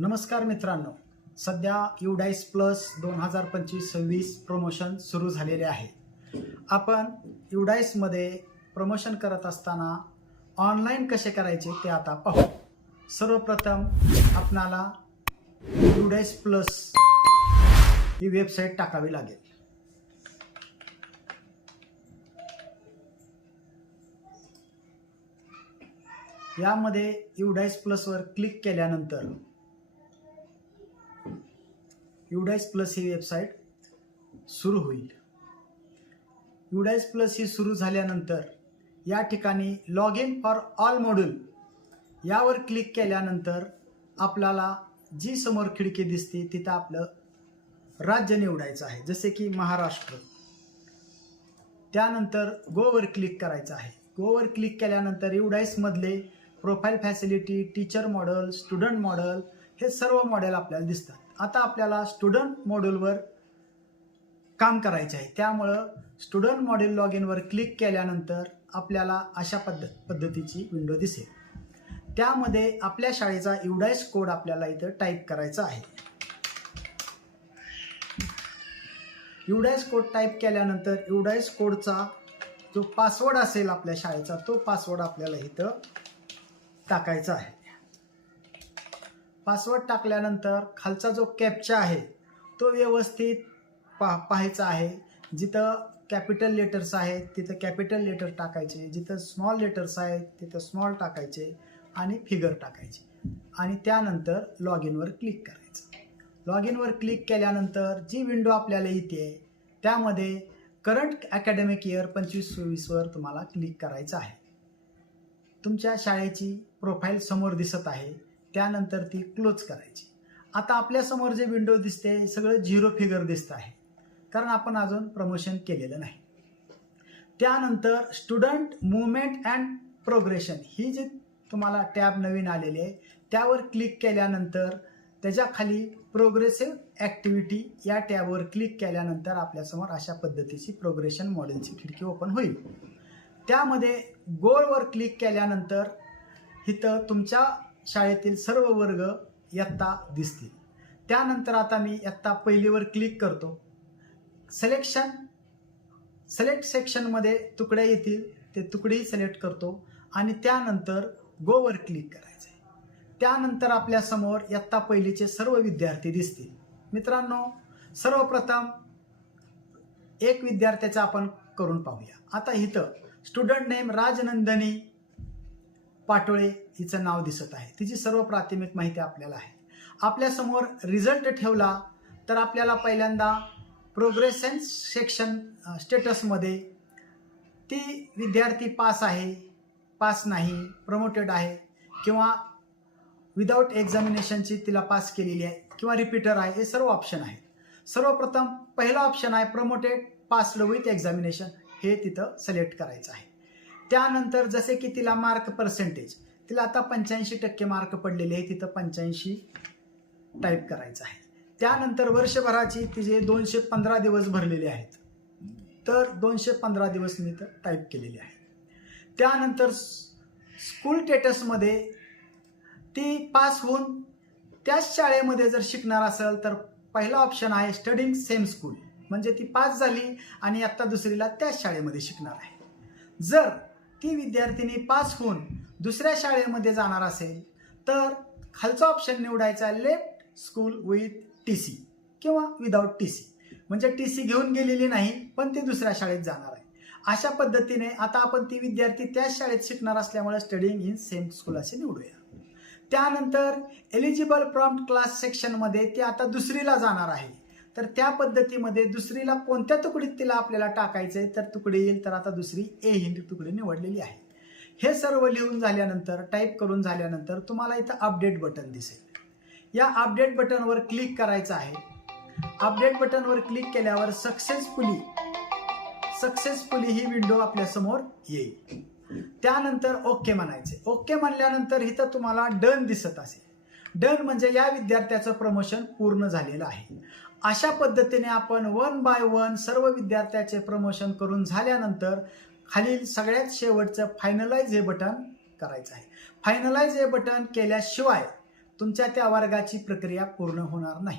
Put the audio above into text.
नमस्कार मित्रांनो, सध्या युडाईस प्लस 2025-26 प्रमोशन सुरू झालेले आहे. आपण युडाईसमध्ये प्रमोशन करत असताना ऑनलाईन कसे करायचे ते आता पाहू. सर्वप्रथम आपणाला युडाईस प्लस ही वेबसाईट टाकावी लागेल. यामध्ये युडाईस प्लसवर क्लिक केल्यानंतर युडाईस प्लस ही वेबसाईट सुरू होईल. युडाईस प्लस ही सुरू झाल्यानंतर या ठिकाणी log in for all module यावर क्लिक केल्यानंतर आपल्याला जी समोर खिडकी दिसते तिथं आपलं राज्य निवडायचं आहे, जसे की महाराष्ट्र. त्यानंतर गोवर क्लिक करायचं आहे. गोवर क्लिक केल्यानंतर युडाईसमधले profile facility, teacher model, student model हे सर्व मॉडेल आपल्याला दिसतात. आता आपल्याला स्टुडंट मॉड्यूलवर काम करायचे आहे, त्यामुळं स्टुडंट मॉड्यूल लॉग इनवर क्लिक केल्यानंतर आपल्याला अशा पद्धतीची विंडो दिसेल. त्यामध्ये आपल्या शाळेचा युडाईस कोड आपल्याला इथं टाईप करायचा आहे. युडाईस कोड टाईप केल्यानंतर युडाईस कोडचा जो पासवर्ड असेल आपल्या शाळेचा तो पासवर्ड आपल्याला इथं टाकायचा आहे. पासवर्ड टाकल्यानंतर खालचा जो कॅप्चा आहे तो व्यवस्थित पाहायचा आहे. जिथं कॅपिटल लेटर्स आहेत तिथं कॅपिटल लेटर टाकायचे, जिथं स्मॉल लेटर्स आहेत तिथं स्मॉल टाकायचे आणि फिगर टाकायचे आणि त्यानंतर लॉग इनवर क्लिक करायचं. लॉग इनवर क्लिक केल्यानंतर जी विंडो आपल्याला येते त्यामध्ये करंट अकॅडमिक इयर 25-26वर तुम्हाला क्लिक करायचं आहे. तुमच्या शाळेची प्रोफाईल समोर दिसत आहे, त्यानंतर ती क्लोज करायची. आता आपल्यासमोर जे विंडो दिसते सगळं 0 फिगर दिसत आहे, कारण आपण अजून प्रमोशन केलेलं नाही. त्यानंतर स्टुडंट मुवमेंट अँड प्रोग्रेशन ही जी तुम्हाला टॅब नवीन आलेली आहे त्यावर क्लिक केल्यानंतर त्याच्या खाली प्रोग्रेसिव्ह ॲक्टिव्हिटी या टॅबवर क्लिक केल्यानंतर आपल्यासमोर अशा पद्धतीची प्रोग्रेशन मॉडेलची खिडकी ओपन होईल. त्यामध्ये गोलवर क्लिक केल्यानंतर इथं तुमच्या शाळेतील सर्व वर्ग इयत्ता दिसतील. त्यानंतर आता मी इयत्ता पहिलीवर क्लिक करतो. सिलेक्ट सेक्शनमध्ये तुकड्या येतील, ते तुकडेही सिलेक्ट करतो आणि त्यानंतर गोवर क्लिक करायचं आहे. त्यानंतर आपल्यासमोर इयत्ता पहिलीचे सर्व विद्यार्थी दिसतील. मित्रांनो, सर्वप्रथम एक विद्यार्थ्याचा आपण करून पाहूया. आता इथं स्टुडंट नेम राजनंदिनी पाटोळे हिचं नाव दिसत आहे. तिची सर्व प्राथमिक माहिती आपल्याला आहे. आपल्यासमोर रिझल्ट ठेवला तर आपल्याला पहिल्यांदा प्रोग्रेशन सेक्शन स्टेटसमध्ये ती विद्यार्थी पास आहे, पास नाही, प्रमोटेड आहे किंवा विदाऊट एक्झामिनेशनची तिला पास केलेली आहे किंवा रिपीटर आहे, हे सर्व ऑप्शन आहेत. सर्वप्रथम पहिला ऑप्शन आहे प्रमोटेड पास्ड विथ एक्झामिनेशन, हे तिथं सिलेक्ट करायचं आहे. त्यानंतर जसे की तिला मार्क पर्सेंटेज, तिला आता 85% मार्क पडलेले आहे, तिथं 85 टाईप करायचं आहे. त्यानंतर वर्षभराची तिचे 215 दिवस भरलेले आहेत, तर 215 दिवस मी तर टाईप केलेले आहे. त्यानंतर स्कूल स्टेटसमध्ये ती पास होऊन त्याच शाळेमध्ये जर शिकणार असेल तर पहिला ऑप्शन आहे स्टडिंग सेम स्कूल, म्हणजे ती पास झाली आणि आत्ता दुसरीला त्याच शाळेमध्ये शिकणार आहे. जर ती विद्यार्थिनी पास होऊन दुसऱ्या शाळेमध्ये जाणार असेल तर खालचा ऑप्शन निवडायचा लेफ्ट स्कूल विथ TC किंवा विदाऊट TC, म्हणजे TC घेऊन गेलेली नाही पण ती दुसऱ्या शाळेत जाणार आहे. अशा पद्धतीने आता आपण ती विद्यार्थी त्याच शाळेत शिकणार असल्यामुळे स्टडिंग इन सेम स्कूल असे निवडूया. त्यानंतर एलिजिबल प्रॉम्प्ट क्लास सेक्शनमध्ये ती आता दुसरीला जाणार आहे, तर त्या पद्धतीमध्ये दुसरीला कोणत्या तुकडीत तिला आपल्याला टाकायचं आहे तर तुकडी येईल. तर आता दुसरी A ही तुकडी निवडलेली आहे. हे सर्व लिहून झाल्यानंतर टाईप करून झाल्यानंतर तुम्हाला इथं अपडेट बटन दिसेल. या अपडेट बटनवर क्लिक करायचं आहे. अपडेट बटनवर क्लिक केल्यावर सक्सेसफुली ही विंडो आपल्यासमोर येईल. त्यानंतर ओके म्हणायचे. ओके म्हणल्यानंतर इथं तुम्हाला डन दिसत असेल. डन म्हणजे या विद्यार्थ्याचं प्रमोशन पूर्ण झालेलं आहे. अशा पद्धतीने आपण 1 बाय 1 सर्व विद्यार्थ्याचे प्रमोशन करून झाल्यानंतर खालील सगळ्यात शेवटचं फायनलाइज हे बटन करायचं आहे. फायनलाइज हे बटन केल्याशिवाय तुमच्या त्या वर्गाची प्रक्रिया पूर्ण होणार नाही.